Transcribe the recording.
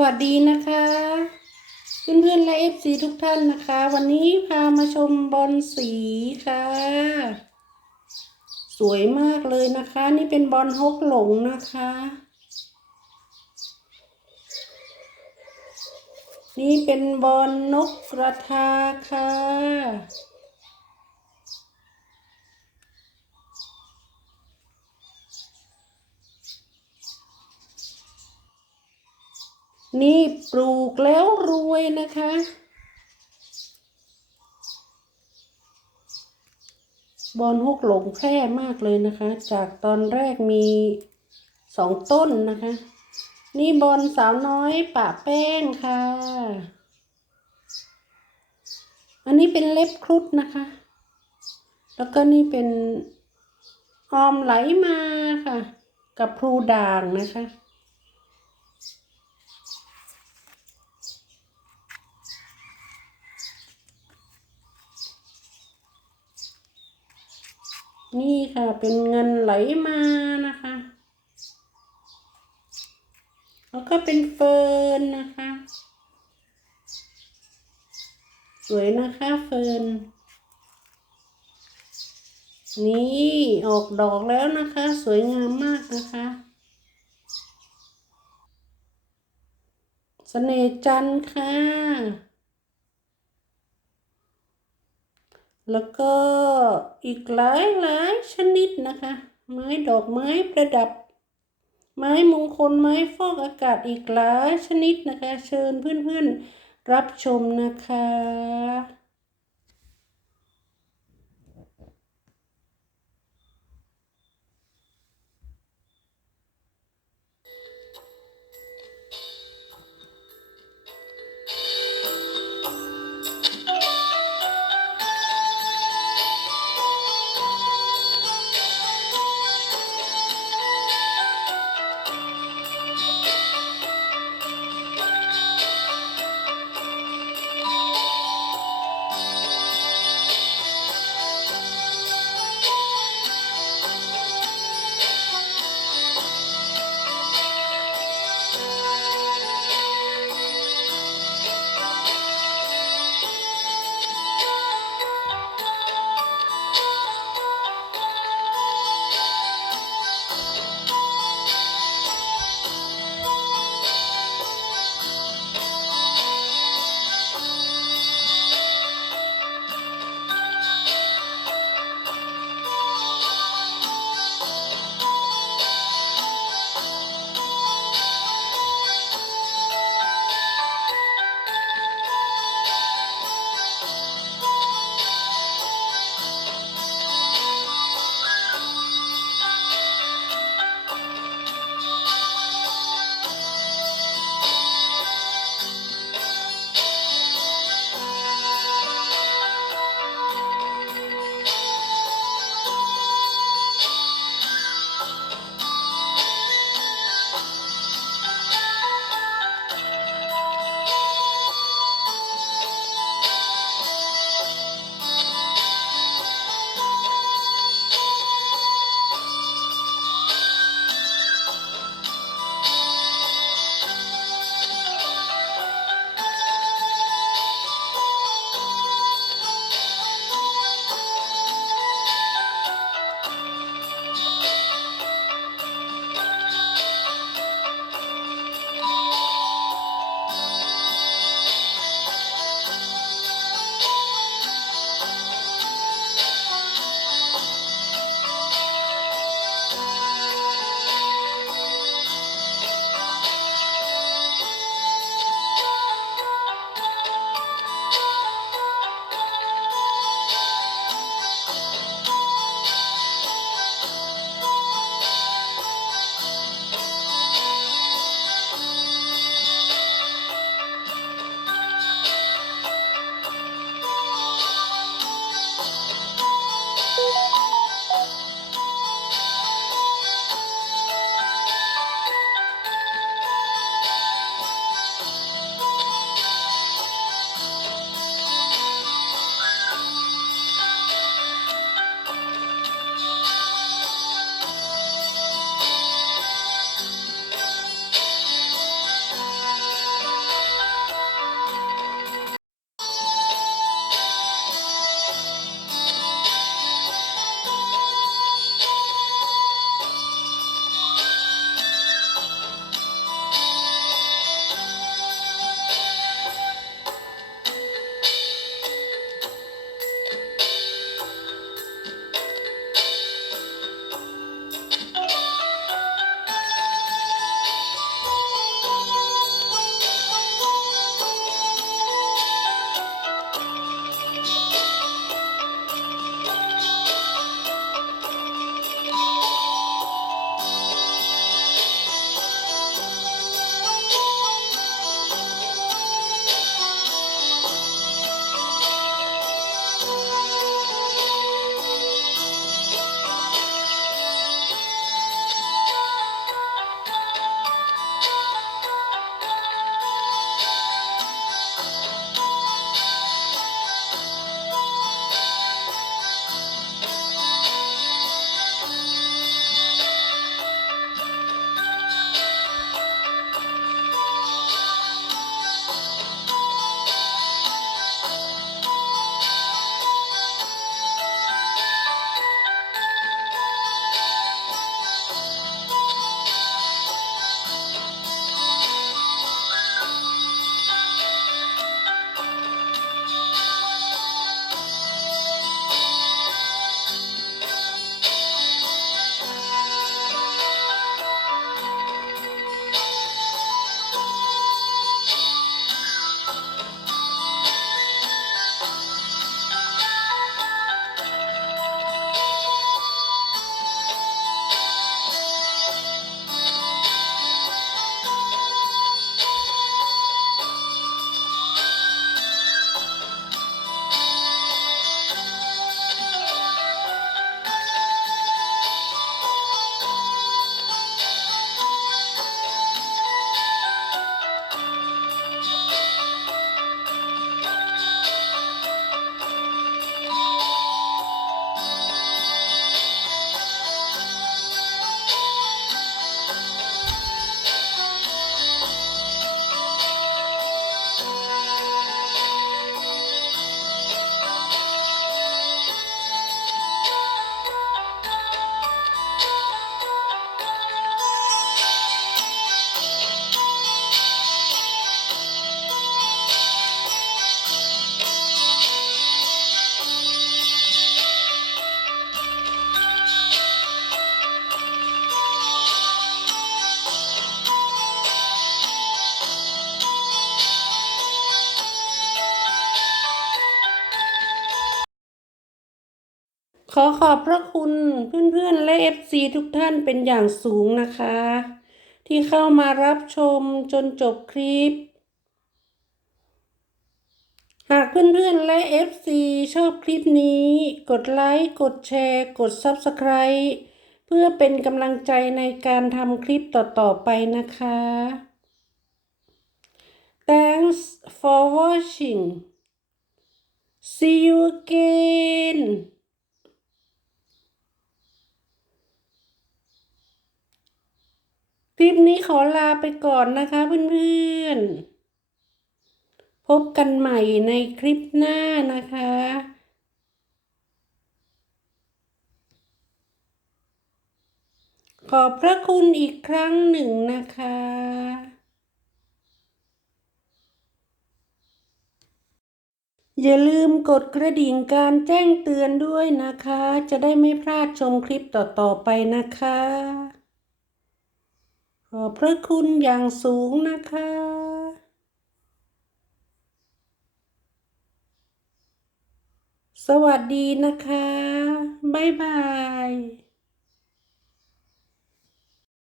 วัสดีนะคะ เพื่อนๆและเอฟซีทุกท่านนะคะ วันนี้พามาชมบอลสีค่ะ สวยมากเลยนะคะ นี่เป็นบอลฮกหลงนะคะ นี่เป็นบอลนกกระทาค่ะ นี่ปลูกแล้วรวยนะคะ บอนฮกหลงแพร่มากเลยนะคะ จากตอนแรกมีสองต้นนะคะ นี่บอนสาวน้อยปะแป้งค่ะ อันนี้เป็นเล็บครุฑนะคะ แล้วก็นี่เป็นออมไหลมาค่ะ กับพลูด่างนะคะ นี่ค่ะเป็นเงินไหลมานะคะ แล้วก็เป็นเฟิร์นนะคะ สวยนะคะเฟิร์นนี่ออกดอกแล้วนะคะ สวยงามมากนะคะเสน่จันทร์ค่ะ แล้วก็อีกหลายหลายชนิดนะคะ ไม้ดอกไม้ประดับ ไม้มงคลไม้ฟอกอากาศอีกหลายชนิดนะคะ เชิญเพื่อนๆรับชมนะคะ ขอขอบพระคุณเพื่อนๆและ FC ทุกท่านเป็นอย่างสูงนะคะ ที่เข้ามารับชมจนจบคลิป หากเพื่อนๆและ FC ชอบคลิปนี้ กดไลค์ กดแชร์ กด Subscribe เพื่อเป็นกำลังใจในการทำคลิปต่อๆไปนะคะ Thanks for watching See you again ลิปนี้ขอลาไปก่อนนะคะเพื่อนๆ พบกันใหม่ในคลิปหน้านะคะ ขอบพระคุณอีกครั้งหนึ่งนะคะอย่าลืมกดกระดิ่งการแจ้งเตือนด้วยนะคะ จะได้ไม่พลาดชมคลิปต่อ ๆ ไปนะคะ ขอบพระคุณอย่างสูงนะคะ สวัสดีนะคะ บ๊ายบาย